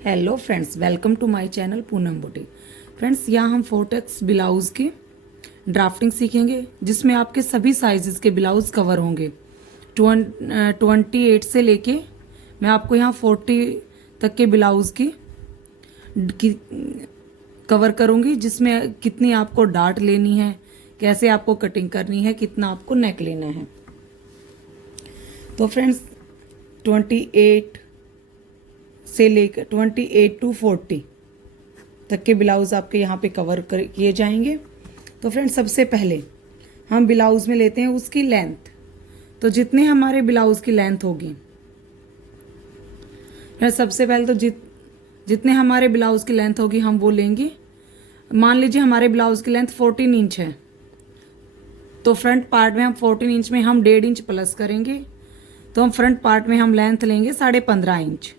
Hello friends, welcome to my channel Poonam boutique. Friends, यहाँ हम फोर्टेक्स blouse की ड्राफ्टिंग सीखेंगे, जिसमें आपके सभी साइजेस के ब्लाउज़ कवर होंगे। 28 से लेके मैं आपको यहाँ 40 तक के ब्लाउज़ की कवर करूँगी, जिसमें कितनी आपको डार्ट लेनी है, कैसे आपको कटिंग करनी है, कितना आपको नेक लेना है। तो फ्रेंड्स, 28 से लेकर 28 टू 40 तक के ब्लाउज़ आपके यहाँ पे कवर किए जाएंगे। तो फ्रेंड्स, सबसे पहले हम ब्लाउज़ में लेते हैं उसकी लेंथ। तो जितने हमारे ब्लाउज़ की लेंथ होगी, सबसे पहले तो जितने हमारे ब्लाउज़ की लेंथ होगी हम वो लेंगे। मान लीजिए हमारे ब्लाउज़ की लेंथ 14 इंच है, तो फ्रंट पार्ट में हम 14 इंच में हम 1.5 इंच प्लस करेंगे, तो हम फ्रंट पार्ट में हम लेंथ लेंगे 15.5 इंच।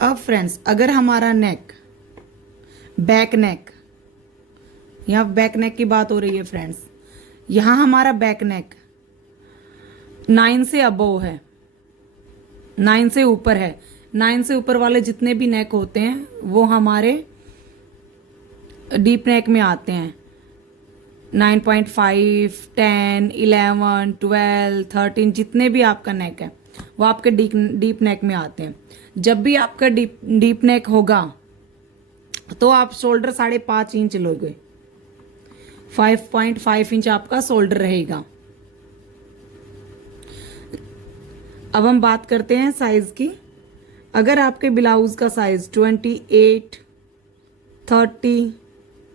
अब फ्रेंड्स, अगर हमारा नेक बैक नेक, यहाँ बैक नेक की बात हो रही है फ्रेंड्स, यहाँ हमारा बैक नेक 9 से अबव है, 9 से ऊपर है। 9 से ऊपर वाले जितने भी नेक होते हैं वो हमारे डीप नेक में आते हैं। 9.5, 10, 11, 12, 13 जितने भी आपका नेक है वो आपके डीप नेक में आते हैं। जब भी आपका डीप नेक होगा तो आप शोल्डर 5.5 इंच लोगे, 5.5 इंच आपका शोल्डर रहेगा। अब हम बात करते हैं साइज की। अगर आपके ब्लाउज का साइज 28, 30,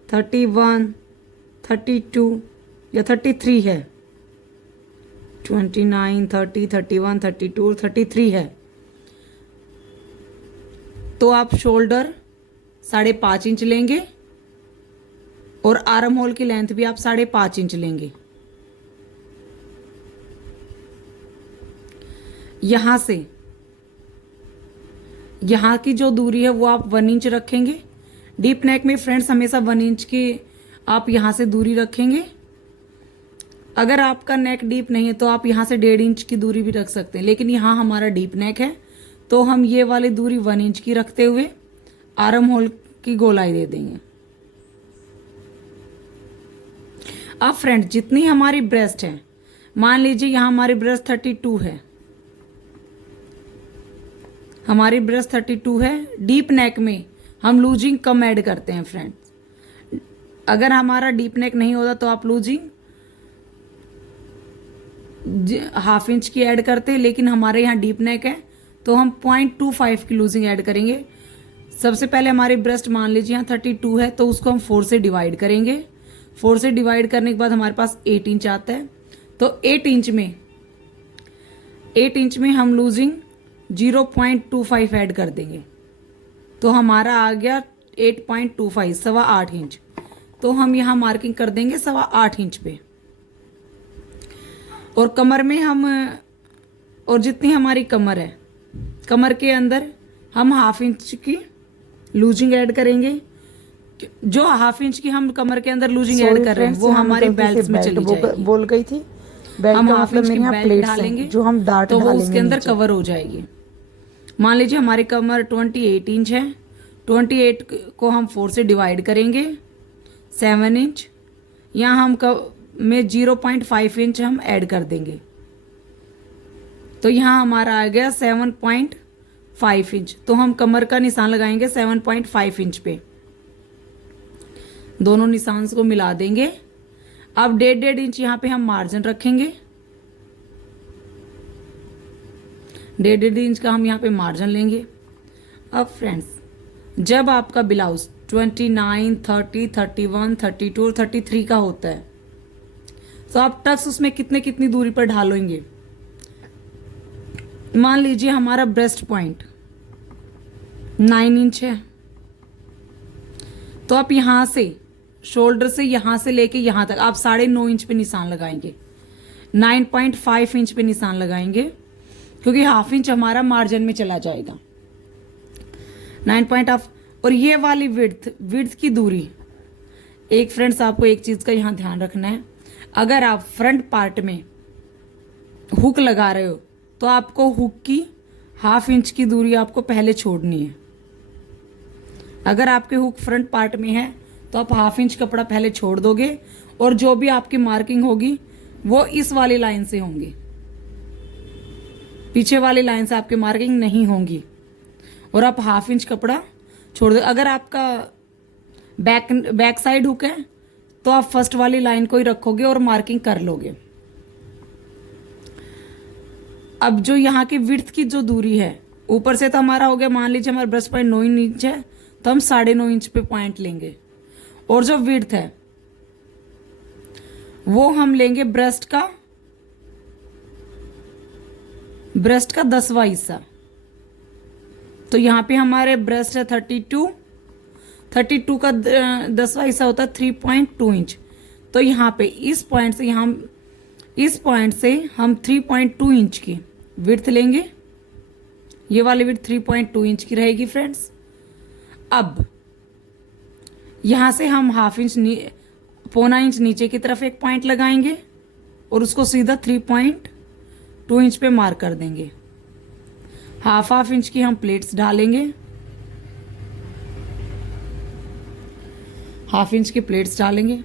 31, 32 या 33 है, 29, 30, 31, 32, 33 है, तो आप शोल्डर 5.5 इंच लेंगे और आर्म होल की लेंथ भी आप 5.5 इंच लेंगे। यहां से यहां की जो दूरी है वो आप 1 इंच रखेंगे। डीप नेक में फ्रेंड्स हमेशा 1 इंच की आप यहां से दूरी रखेंगे। अगर आपका नेक डीप नहीं है तो आप यहां से 1.5 इंच की दूरी भी रख सकते हैं, लेकिन यहां हमारा डीप नेक है तो हम ये वाली दूरी 1 इंच की रखते हुए आर्म होल की गोलाई दे देंगे। अब फ्रेंड, जितनी हमारी ब्रेस्ट है, मान लीजिए यहां हमारी ब्रेस्ट 32 है, हमारी ब्रेस्ट 32 है। डीप नेक में हम लूजिंग कम ऐड करते हैं फ्रेंड्स। अगर हमारा डीप नेक नहीं होता तो आप लूजिंग 1/2 इंच की ऐड करते हैं, लेकिन हमारे यहाँ डीप नेक है तो हम 0.25 की लूजिंग ऐड करेंगे। सबसे पहले हमारी ब्रेस्ट मान लीजिए यहाँ 32 है, तो उसको हम 4 से डिवाइड करेंगे। 4 से डिवाइड करने के बाद हमारे पास 8 इंच आता है, तो 8 इंच में हम लूजिंग 0.25 ऐड कर देंगे, तो हमारा आ गया 8.25, 8.25 इंच। तो हम यहाँ मार्किंग कर देंगे 8.25 इंच पे। और कमर में हम, और जितनी हमारी कमर है, कमर के अंदर हम 1/2 इंच की लूजिंग ऐड करेंगे। जो 1/2 इंच की हम कमर के अंदर लूजिंग ऐड कर रहे हैं वो हमारी बेल्ट में चली जाएगी। बोल गई थी हम 1/2 इंच की बेल्ट डालेंगे जो हम डार्ट तो वो डालेंगे उसके अंदर नीचे। कवर हो जाएगी। मान लीजिए हमारी कमर 28 इंच है, 28 को हम 4 से डिवाइड करेंगे, 7 इंच। यहाँ हम में 0.5 इंच हम ऐड कर देंगे, तो यहाँ हमारा आ गया 7.5 इंच। तो हम कमर का निशान लगाएंगे 7.5 इंच पे, दोनों निशान को मिला देंगे। अब 1.5 इंच यहाँ पे हम मार्जिन रखेंगे, 1.5 इंच का हम यहाँ पे मार्जिन लेंगे। अब फ्रेंड्स, जब आपका ब्लाउज 29, 30, 31, 32 और 33 का होता है, तो आप टक्स उसमें कितनी दूरी पर ढालेंगे। मान लीजिए हमारा ब्रेस्ट पॉइंट 9 इंच है, तो आप यहां से शोल्डर से यहां से लेके यहां तक आप 9.5 इंच पे निशान लगाएंगे, 9.5 इंच पे निशान लगाएंगे, क्योंकि 1/2 इंच हमारा मार्जिन में चला जाएगा। 9.5। और ये वाली विड्थ की दूरी, एक फ्रेंड्स आपको एक चीज का यहां ध्यान रखना है, अगर आप फ्रंट पार्ट में हुक लगा रहे हो तो आपको हुक की हाफ इंच की दूरी आपको पहले छोड़नी है। अगर आपके हुक फ्रंट पार्ट में है तो आप हाफ इंच कपड़ा पहले छोड़ दोगे और जो भी आपकी मार्किंग होगी वो इस वाली लाइन से होंगी, पीछे वाली लाइन से आपकी मार्किंग नहीं होंगी और आप हाफ इंच कपड़ा छोड़ दो। अगर आपका बैक साइड हुक है तो आप फर्स्ट वाली लाइन को ही रखोगे और मार्किंग कर लोगे। अब जो यहाँ की विड्थ की जो दूरी है, ऊपर से तो हमारा हो गया, मान लीजिए हमारा ब्रेस्ट पॉइंट 9 इंच है तो हम 9.5 इंच पे पॉइंट लेंगे और जो विड्थ है वो हम लेंगे ब्रेस्ट का 10वां हिस्सा। तो यहाँ पे हमारे ब्रेस्ट है 32 का 10वां हिस्सा होता है 3.2 इंच। तो यहाँ पे इस पॉइंट से हम 3.2 इंच की विड्थ लेंगे। ये वाली विड्थ 3.2 इंच की रहेगी फ्रेंड्स। अब यहाँ से हम हाफ इंच 0.25 इंच नीचे की तरफ एक पॉइंट लगाएंगे और उसको सीधा 3.2 इंच पे मार्क कर देंगे। हाफ इंच की हम प्लेट्स डालेंगे, हाफ इंच की प्लेट्स डालेंगे।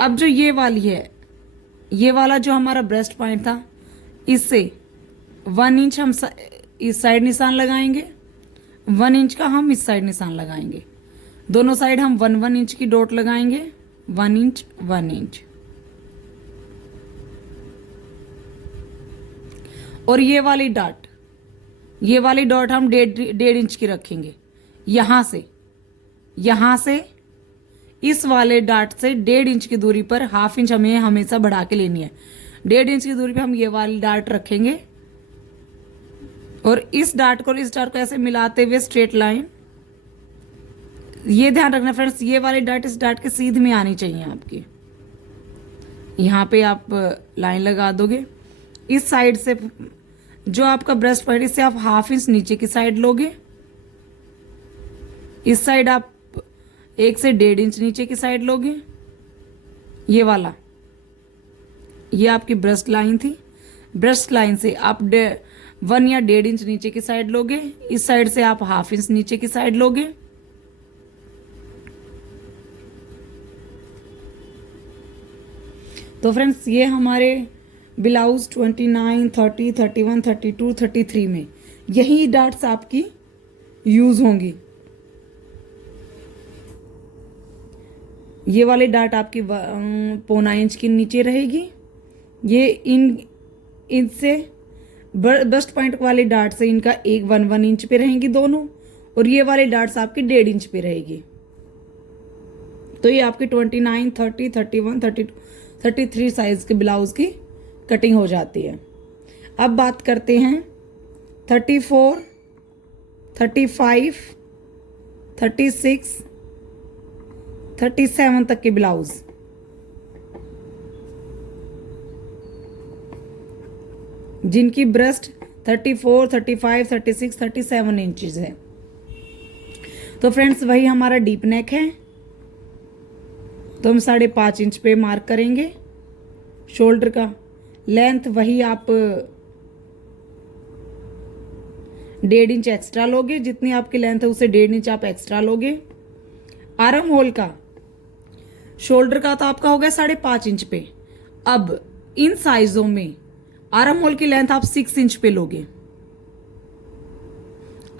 अब जो ये वाली है, ये वाला जो हमारा ब्रेस्ट पॉइंट था, इससे 1 इंच हम इस साइड निशान लगाएंगे, 1 इंच का हम इस साइड निशान लगाएंगे। दोनों साइड हम 1 इंच की डॉट लगाएंगे, 1 इंच 1 इंच। और ये वाली डॉट हम 1.5 इंच की रखेंगे। यहां से इस वाले डॉट से 1.5 इंच की दूरी पर हाफ इंच हमें हमेशा बढ़ा के लेनी है। 1.5 इंच की दूरी पे हम ये वाली डॉट रखेंगे और इस डॉट को ऐसे मिलाते हुए स्ट्रेट लाइन। ये ध्यान रखना फ्रेंड्स, ये वाली डॉट इस डॉट के सीध में आनी चाहिए आपकी। यहाँ पे आप लाइन लगा दोगे। इस साइड से जो आपका ब्रेस्ट पॉइंट, इससे आप हाफ इंच नीचे की साइड लोगे। इस साइड आप 1 से 1.5 इंच नीचे की साइड लोगे। ये वाला, ये आपकी ब्रेस्ट लाइन थी। ब्रेस्ट लाइन से आप 1 या 1.5 इंच नीचे की साइड लोगे। इस साइड से आप हाफ इंच नीचे की साइड लोगे। तो फ्रेंड्स, ये हमारे ब्लाउज 29, 30, 31, 32, 33 में यही डॉट्स आपकी यूज होंगी। ये वाली डॉट आपकी 0.25 इंच की नीचे रहेगी। ये इनसे ब्रेस्ट पॉइंट वाली डॉट से इनका 1 इंच पे रहेंगी दोनों, और ये वाली डॉट्स आपकी 1.5 इंच पे रहेगी। तो ये आपकी 29, 30, 31, 32, 33 साइज के ब्लाउज की कटिंग हो जाती है। अब बात करते हैं 34, 35, 36, 37 तक के ब्लाउज। जिनकी ब्रेस्ट 34, 35, 36, 37 इंचेस है। तो फ्रेंड्स, वही हमारा डीप नेक है, तो हम 5.5 इंच पे मार्क करेंगे। शोल्डर का लेंथ वही आप 1.5 इंच एक्स्ट्रा लोगे। जितनी आपकी लेंथ है उससे 1.5 इंच आप एक्स्ट्रा लोगे। आर्म होल का, शोल्डर का तो आपका हो गया 5.5 इंच पे। अब इन साइजों में आर्म होल की लेंथ आप 6 इंच पे लोगे।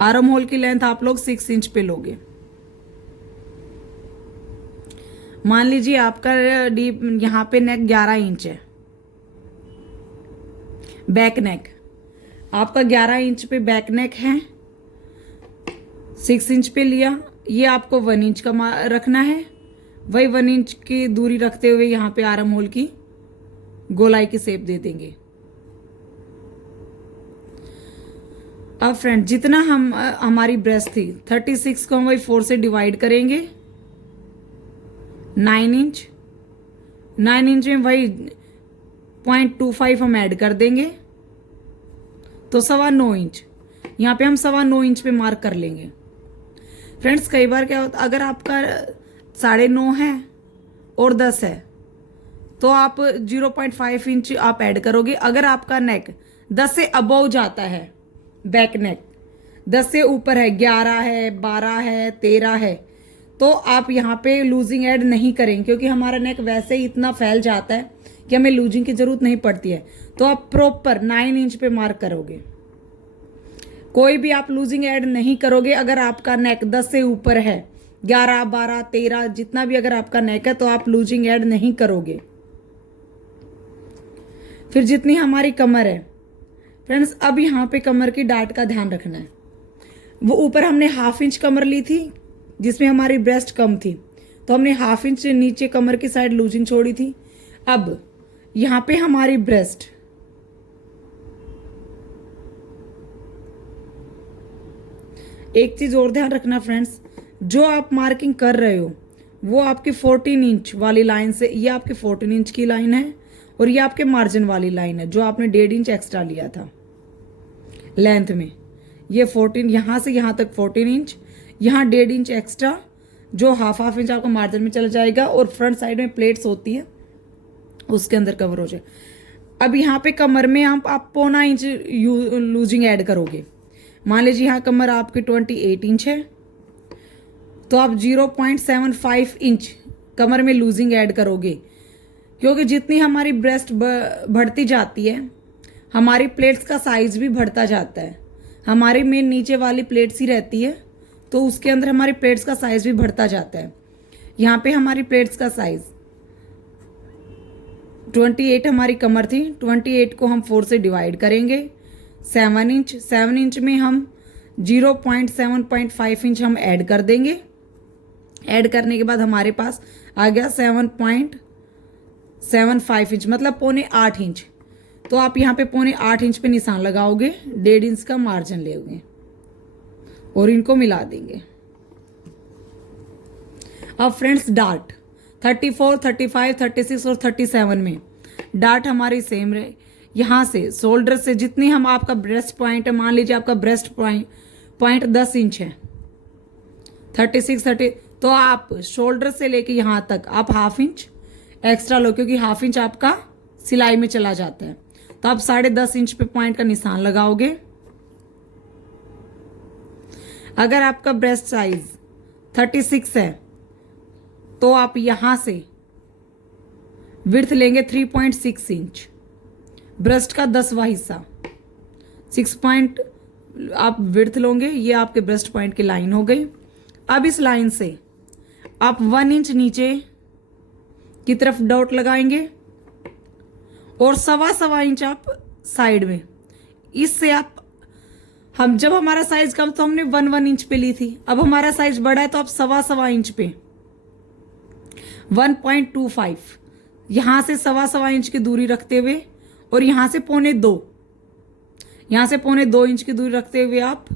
आर्म होल की लेंथ आप लोग 6 इंच पे लोगे। मान लीजिए आपका डीप यहां पे नेक 11 इंच है, बैक नेक आपका 11 इंच पे बैक नेक है, 6 इंच पे लिया। ये आपको 1 इंच का रखना है। वही 1 इंच की दूरी रखते हुए यहाँ पे आर्म होल की गोलाई की शेप दे देंगे। अब फ्रेंड, जितना हमारी ब्रेस्ट थी 36 को हम वही 4 से डिवाइड करेंगे। 9 इंच में वही 0.25 हम ऐड कर देंगे, तो 9.25 इंच। यहाँ पे हम 9.25 इंच पे मार्क कर लेंगे। फ्रेंड्स, कई बार क्या होता, अगर आपका 9.5 है और 10 है तो आप 0.5 इंच आप ऐड करोगे। अगर आपका नेक 10 से अबव जाता है बैक नेक, 10 से ऊपर है, 11 है, 12 है, 13 है, तो आप यहाँ पे लूजिंग ऐड नहीं करेंगे, क्योंकि हमारा नेक वैसे ही इतना फैल जाता है कि हमें लूजिंग की जरूरत नहीं पड़ती है। तो आप प्रॉपर 9 इंच पे मार्क करोगे, कोई भी आप लूजिंग ऐड नहीं करोगे। अगर आपका नेक 10 से ऊपर है, 11, 12, 13 जितना भी अगर आपका नेक है, तो आप लूजिंग ऐड नहीं करोगे। फिर जितनी हमारी कमर है फ्रेंड्स, अब यहाँ पे कमर की डाट का ध्यान रखना है। वो ऊपर हमने 1/2 इंच कमर ली थी जिसमें हमारी ब्रेस्ट कम थी, तो हमने 1/2 इंच नीचे कमर की साइड लूजिंग छोड़ी थी। अब यहाँ पे हमारी ब्रेस्ट, एक चीज और ध्यान रखना फ्रेंड्स, जो आप मार्किंग कर रहे हो वो आपकी 14 इंच वाली लाइन से, ये आपकी 14 इंच की लाइन है और ये आपके मार्जिन वाली लाइन है जो आपने 1.5 इंच एक्स्ट्रा लिया था लेंथ में। ये 14, यहाँ से यहाँ तक 14 इंच, यहाँ 1.5 इंच एक्स्ट्रा जो हाफ इंच आपका मार्जिन में चला जाएगा, और फ्रंट साइड में प्लेट्स होती है उसके अंदर कवर हो जाए। अब यहाँ पे कमर में आप 0.25 इंच लूजिंग ऐड करोगे। मान लीजिए यहाँ कमर आपकी 28 इंच है, तो आप 0.75 इंच कमर में लूजिंग ऐड करोगे, क्योंकि जितनी हमारी ब्रेस्ट बढ़ती जाती है हमारी प्लेट्स का साइज भी बढ़ता जाता है। हमारी मेन नीचे वाली प्लेट्स ही रहती है, तो उसके अंदर हमारी प्लेट्स का साइज भी बढ़ता जाता है। यहाँ पे हमारी प्लेट्स का साइज 28 हमारी कमर थी, 28 को हम 4 से डिवाइड करेंगे, 7 इंच, 7 इंच में हम 0.7.5 इंच हम ऐड कर देंगे। ऐड करने के बाद हमारे पास आ गया 7.75 इंच, मतलब 7.25 इंच। तो आप यहाँ पे 7.25 इंच पे निशान लगाओगे, 1.5 इंच का मार्जिन लेंगे और इनको मिला देंगे। अब फ्रेंड्स डार्ट 34, 35, 36 और 37 में डार्ट हमारी सेम रहे। यहाँ से शोल्डर से जितनी हम आपका ब्रेस्ट पॉइंट है, मान लीजिए आपका ब्रेस्ट पॉइंट 10 इंच है, 36, 30, तो आप शोल्डर से लेके यहाँ तक आप 1/2 इंच एक्स्ट्रा लो, क्योंकि 1/2 इंच आपका सिलाई में चला जाता है। तो आप 10.5 इंच पे पॉइंट का निशान लगाओगे। अगर आपका ब्रेस्ट साइज 36 है तो आप यहां से विड्थ लेंगे 3.6 इंच, ब्रेस्ट का 10वां हिस्सा 6 पॉइंट आप विड्थ लोगे। ये आपके ब्रेस्ट पॉइंट की लाइन हो गई। अब इस लाइन से आप 1 इंच नीचे की तरफ डॉट लगाएंगे और 1.25 इंच आप साइड में। इससे आप जब हमारा साइज कम तो हमने 1 इंच पे ली थी, अब हमारा साइज बड़ा है तो आप 1.25 इंच पे 1.25 यहां से 1.25 इंच की दूरी रखते हुए, और यहां से 1.25, यहां से 1.25 इंच की दूरी रखते हुए आप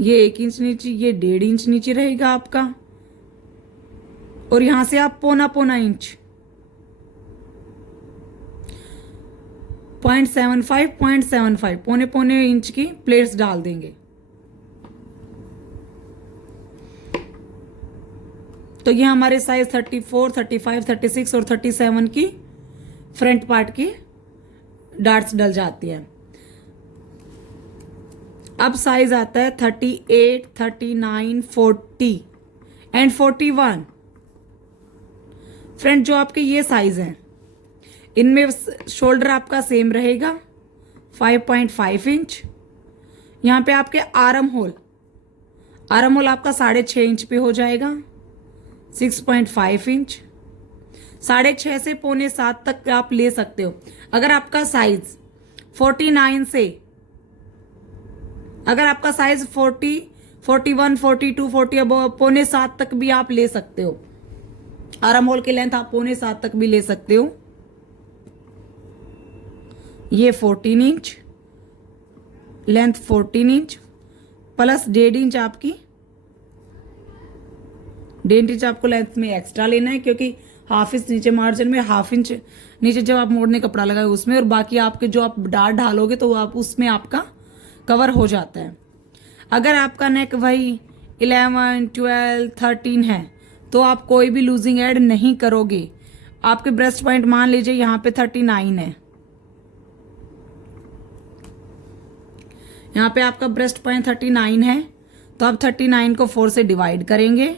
ये 1 इंच नीचे, ये 1.5 इंच नीचे रहेगा आपका, और यहां से आप 0.25 इंच 0.75 पौने इंच की प्लेट्स डाल देंगे। तो ये हमारे साइज 34, 35, 36 और 37 की फ्रंट पार्ट की डार्ट्स डल जाती है। अब साइज आता है 38, 39, 40 एंड 41। फ्रेंड जो आपके ये साइज हैं इनमें शोल्डर आपका सेम रहेगा 5.5 इंच। यहाँ पे आपके आर्म होल आपका 6.5 इंच पे हो जाएगा 6.5 इंच। 6.5 से 6.25 तक आप ले सकते हो। अगर आपका साइज 49 से, अगर आपका साइज 40, 41, 42, 40 अब 6.25 तक भी आप ले सकते हो। आर्म होल की लेंथ आप 6.25 तक भी ले सकते हो। ये 14 inch length, 14 inch plus 1.5 inch आपकी 1.5 इंच आपको लेंथ में एक्स्ट्रा लेना है, क्योंकि 1/2 इंच नीचे मार्जिन में, 1/2 इंच नीचे जब आप मोड़ने कपड़ा लगाए उसमें, और बाकी आपके जो आप डार्ट ढालोगे तो आप उसमें आपका कवर हो जाता है। अगर आपका नेक वही 11, 12, 13 है तो आप कोई भी लूजिंग ऐड नहीं करोगे। आपके ब्रेस्ट पॉइंट मान लीजिए यहाँ पे 39 है, यहाँ पे आपका ब्रेस्ट पॉइंट 39 है, तो आप 39 को 4 से डिवाइड करेंगे।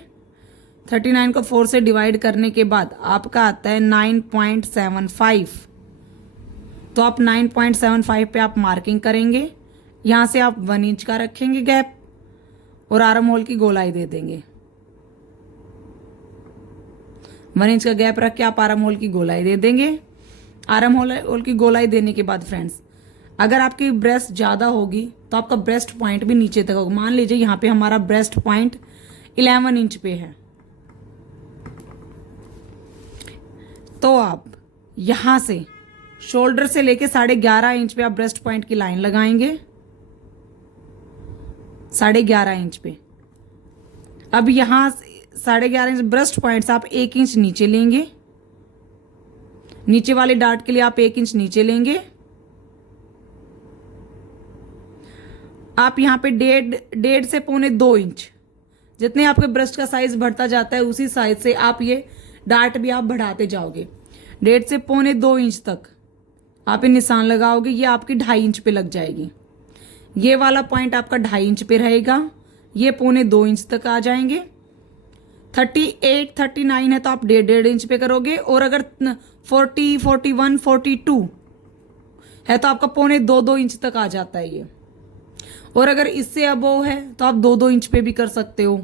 39 को 4 से डिवाइड करने के बाद आपका आता है 9.75। तो आप 9.75 पे आप मार्किंग करेंगे। यहाँ से आप 1 इंच का रखेंगे गैप और आर्म होल की गोलाई दे देंगे। 1 इंच का गैप रख के आप आर्म होल की गोलाई दे देंगे। आर्म होल की गोलाई देने के बाद फ्रेंड्स, अगर आपकी ब्रेस्ट ज़्यादा होगी तो आपका ब्रेस्ट पॉइंट भी नीचे तक होगा। मान लीजिए यहाँ पे हमारा ब्रेस्ट पॉइंट 11 इंच पे है, तो आप यहाँ से शोल्डर से लेके 11.5 इंच पे आप ब्रेस्ट पॉइंट की लाइन लगाएंगे। 11.5 इंच पे अब यहाँ 11.5 इंच ब्रेस्ट पॉइंट से आप 1 इंच नीचे लेंगे। नीचे वाले डार्ट के लिए आप 1 इंच नीचे लेंगे। आप यहाँ पे 1.5 से 1.25 इंच, जितने आपके ब्रेस्ट का साइज बढ़ता जाता है उसी साइज से आप ये डार्ट भी आप बढ़ाते जाओगे। 1.5 से 1.25 इंच तक आप ये निशान लगाओगे, ये आपकी 2.5 इंच पे लग जाएगी। ये वाला पॉइंट आपका 2.5 इंच पे रहेगा, ये 1.25 इंच तक आ जाएंगे। 38, 39 है तो आप 1.5 इंच पे करोगे, और अगर 40, 41, 42 है तो आपका 2.25 इंच तक आ जाता है ये। और अगर इससे अबोव है तो आप 2 इंच पे भी कर सकते हो।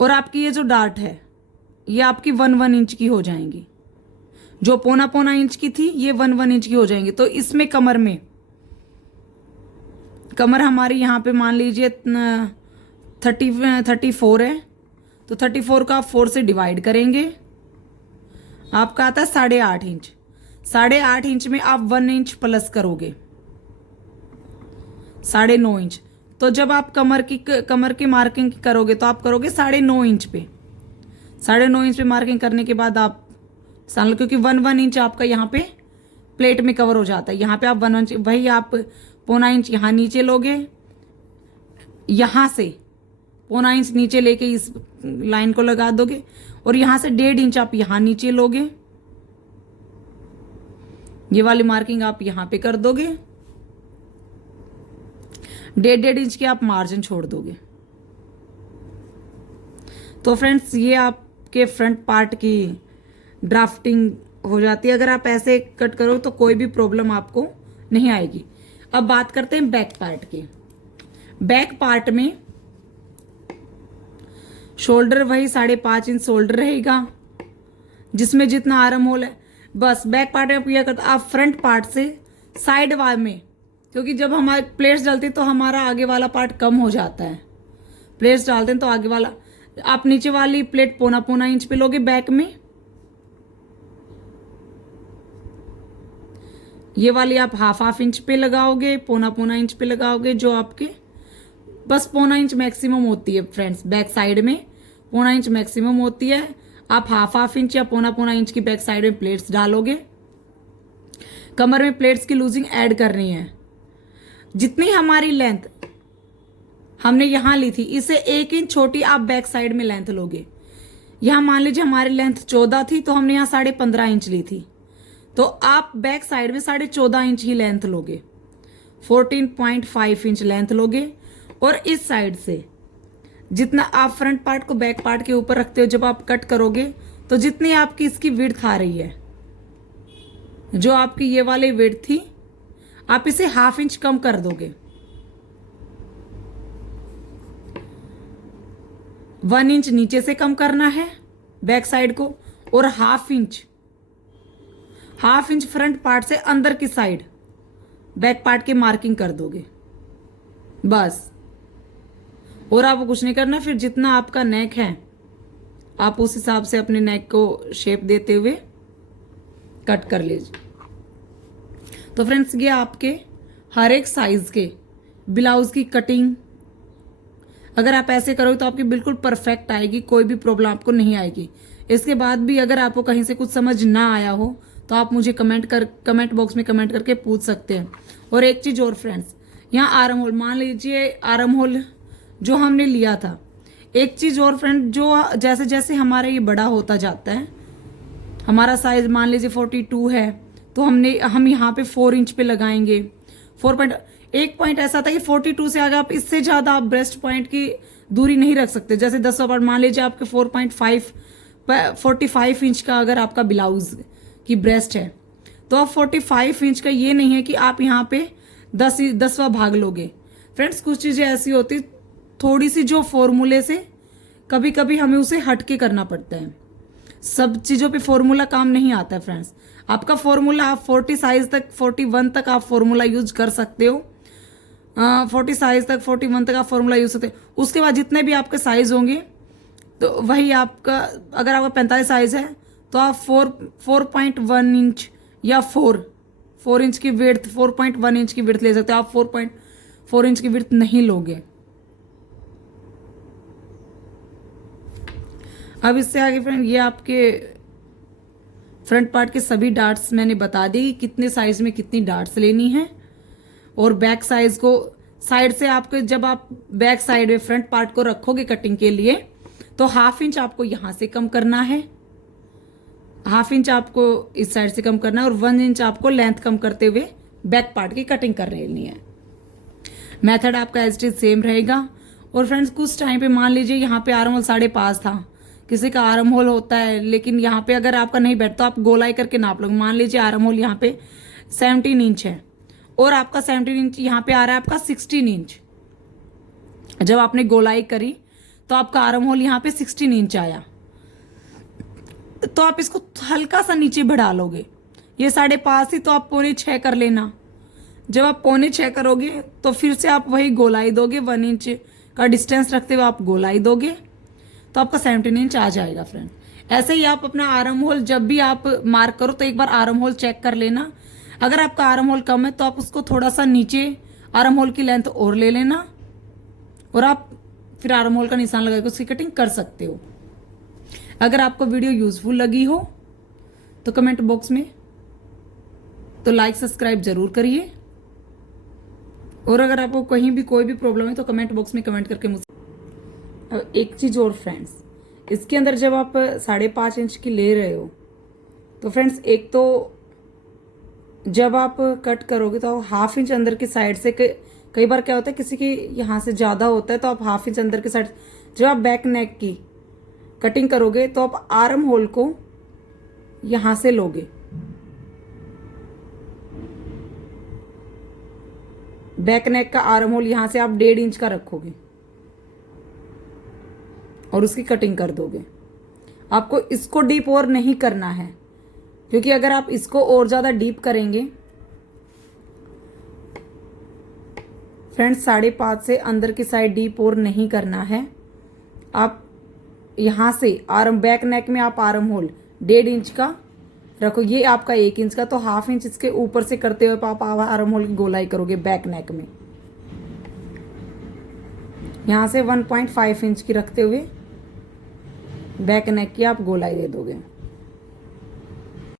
और आपकी ये जो डार्ट है ये आपकी 1 इंच की हो जाएंगी। जो 0.25 इंच की थी ये 1 इंच की हो जाएंगी। तो इसमें कमर हमारी यहाँ पे मान लीजिए 34 है, तो 34 का आप 4 से डिवाइड करेंगे, आपका आता है 8.5 इंच। 8.5 इंच में आप 1 इंच प्लस करोगे, 9.5 इंच। तो जब आप कमर की मार्किंग करोगे तो आप करोगे 9.5 इंच पे। 9.5 इंच पे मार्किंग करने के बाद आप सान, क्योंकि 1 इंच आपका यहाँ पे प्लेट में कवर हो जाता है। यहाँ पे आप 1 इंच, वही आप 0.25 इंच यहाँ नीचे लोगे, यहाँ से 0.25 इंच नीचे लेके इस लाइन को लगा दोगे, और यहाँ से 1.5 इंच आप यहाँ नीचे लोगे। ये वाली मार्किंग आप यहाँ पे कर दोगे। 1.5 इंच की आप मार्जिन छोड़ दोगे। तो फ्रेंड्स, ये आपके फ्रंट पार्ट की ड्राफ्टिंग हो जाती है। अगर आप ऐसे कट करो तो कोई भी प्रॉब्लम आपको नहीं आएगी। अब बात करते हैं बैक पार्ट की। बैक पार्ट में शोल्डर वही 5.5 इंच शोल्डर रहेगा, जिसमें जितना आर्म होल है। बस बैक पार्ट में आप यह करते, आप फ्रंट पार्ट से साइड वाल में, क्योंकि जब हमारे प्लेट्स डलती तो हमारा आगे वाला पार्ट कम हो जाता है। प्लेट्स डालते हैं तो आगे वाला, आप नीचे वाली प्लेट 0.25 इंच पे लोगे बैक में, ये वाली आप 1/2 इंच पे लगाओगे, 0.25 इंच पे लगाओगे, जो आपके बस 0.25 इंच मैक्सिमम होती है फ्रेंड्स। बैक साइड में 0.25 इंच मैक्सिमम होती है। आप 1/2 इंच या 0.25 इंच की बैक साइड में प्लेट्स डालोगे। कमर में प्लेट्स की लूजिंग ऐड करनी है। जितनी हमारी लेंथ हमने यहाँ ली थी, इससे 1 इंच छोटी आप बैक साइड में लेंथ लोगे। यहाँ मान लीजिए हमारी लेंथ 14 थी, तो हमने यहाँ 15.5 इंच ली थी, तो आप बैक साइड में 14.5 इंच ही लेंथ लोगे, 14.5 इंच लेंथ लोगे। और इस साइड से जितना आप फ्रंट पार्ट को बैक पार्ट के ऊपर रखते हो, जब आप कट करोगे तो जितनी आपकी इसकी विड्थ आ रही है, जो आपकी ये वाली विड्थ थी, आप इसे 1/2 इंच कम कर दोगे। 1 इंच नीचे से कम करना है बैक साइड को, और 1/2 इंच फ्रंट पार्ट से अंदर की साइड बैक पार्ट की मार्किंग कर दोगे बस। और आपको कुछ नहीं करना। फिर जितना आपका नेक है आप उस हिसाब से अपने नेक को शेप देते हुए कट कर लीजिए। तो फ्रेंड्स, ये आपके हर एक साइज के ब्लाउज की कटिंग अगर आप ऐसे करोगे तो आपकी बिल्कुल परफेक्ट आएगी, कोई भी प्रॉब्लम आपको नहीं आएगी। इसके बाद भी अगर आपको कहीं से कुछ समझ ना आया हो तो आप मुझे कमेंट बॉक्स में कमेंट करके पूछ सकते हैं। और एक चीज़ और फ्रेंड्स, यहाँ आर्म होल, मान लीजिए आर्म होल जो हमने लिया था। एक चीज़ और फ्रेंड, जो जैसे जैसे हमारा ये बड़ा होता जाता है, हमारा साइज मान लीजिए 42 है, तो हम यहाँ पे 4 इंच पे लगाएंगे। एक पॉइंट ऐसा था कि 42 से आगे आप इससे ज्यादा आप ब्रेस्ट पॉइंट की दूरी नहीं रख सकते। जैसे 10वां पार्ट मान लीजिए आपके 45 इंच का अगर आपका ब्लाउज की ब्रेस्ट है तो आप 45 इंच का ये नहीं है कि आप यहाँ पे 10वां भाग लोगे। फ्रेंड्स कुछ चीजें ऐसी होती थोड़ी सी जो फॉर्मूले से कभी कभी हमें उसे हटके करना पड़ता है। सब चीजों पे फॉर्मूला काम नहीं आता है फ्रेंड्स। आपका फॉर्मूला आप 40 साइज तक 41 तक आप फॉर्मूला यूज कर सकते हो। 40 साइज तक 41 तक आप फॉर्मूला यूज सकते हो। उसके बाद जितने भी आपके साइज होंगे तो वही आपका, अगर आपका 45 साइज है तो आप 4.1 इंच या 4 इंच की विड्थ 4.1 इंच की विड्थ ले सकते हो। आप 4.4 इंच की विड्थ नहीं लोगे। अब इससे आगे फ्रेंड ये आपके फ्रंट पार्ट के सभी डार्ट्स मैंने बता दी कि कितने साइज में कितनी डार्ट्स लेनी है। और बैक साइज को साइड से आपके जब आप बैक साइड में फ्रंट पार्ट को रखोगे कटिंग के लिए तो 1/2 इंच आपको यहां से कम करना है, 1/2 इंच आपको इस साइड से कम करना है और 1 इंच आपको लेंथ कम करते हुए बैक पार्ट की कटिंग कर लेनी है। मेथड आपका एज इट इज सेम रहेगा। और फ्रेंड्स कुछ टाइम पे मान लीजिए यहाँ पे आर्म होल 5.5 था, किसी का आर्म होल होता है लेकिन यहाँ पे अगर आपका नहीं बैठता तो आप गोलाई करके नाप लोगे। मान लीजिए आर्म होल यहाँ पे 17 इंच है और आपका 17 इंच यहाँ पे आ रहा है आपका 16 इंच। जब आपने गोलाई करी तो आपका आर्म होल यहाँ पे 16 इंच आया तो आप इसको हल्का सा नीचे बढ़ा लोगे। ये 5.5 ही तो आप 6.25 कर लेना। जब आप 6.25 करोगे तो फिर से आप वही गोलाई दोगे, 1 इंच का डिस्टेंस रखते हुए आप गोलाई दोगे तो आपका 17 इंच आ जाएगा फ्रेंड। ऐसे ही आप अपना आर्म होल जब भी आप मार्क करो तो एक बार आर्म होल चेक कर लेना। अगर आपका आर्म होल कम है तो आप उसको थोड़ा सा नीचे आर्म होल की लेंथ और ले लेना और आप फिर आर्म होल का निशान लगा के उसकी कटिंग कर सकते हो। अगर आपको वीडियो यूजफुल लगी हो तो कमेंट बॉक्स में तो लाइक सब्सक्राइब जरूर करिए। और अगर आपको कहीं भी कोई भी प्रॉब्लम है तो कमेंट बॉक्स में कमेंट करके मुझसे। अब एक चीज और फ्रेंड्स, इसके अंदर जब आप 5.5 इंच की ले रहे हो तो फ्रेंड्स एक तो जब आप कट करोगे तो आप 1/2 इंच अंदर की साइड से, कई बार क्या होता है किसी की यहाँ से ज्यादा होता है तो आप 1/2 इंच अंदर की साइड, जब आप बैक नेक की कटिंग करोगे तो आप आर्म होल को यहां से लोगे, बैक नेक का आर्म होल यहां से आप 1.5 इंच का रखोगे और उसकी कटिंग कर दोगे। आपको इसको डीप और नहीं करना है क्योंकि अगर आप इसको और ज्यादा डीप करेंगे फ्रेंड्स 5.5 से अंदर की साइड डीप और नहीं करना है। आप यहां से आर्म बैक नेक में आप आर्म होल 1.5 इंच का रखो, ये आपका 1 इंच का तो 1/2 इंच इसके ऊपर से करते हुए आप आर्म होल की गोलाई करोगे बैक नेक में। यहां से 1.5 इंच की रखते हुए बैक नेक की आप गोलाई दे दोगे।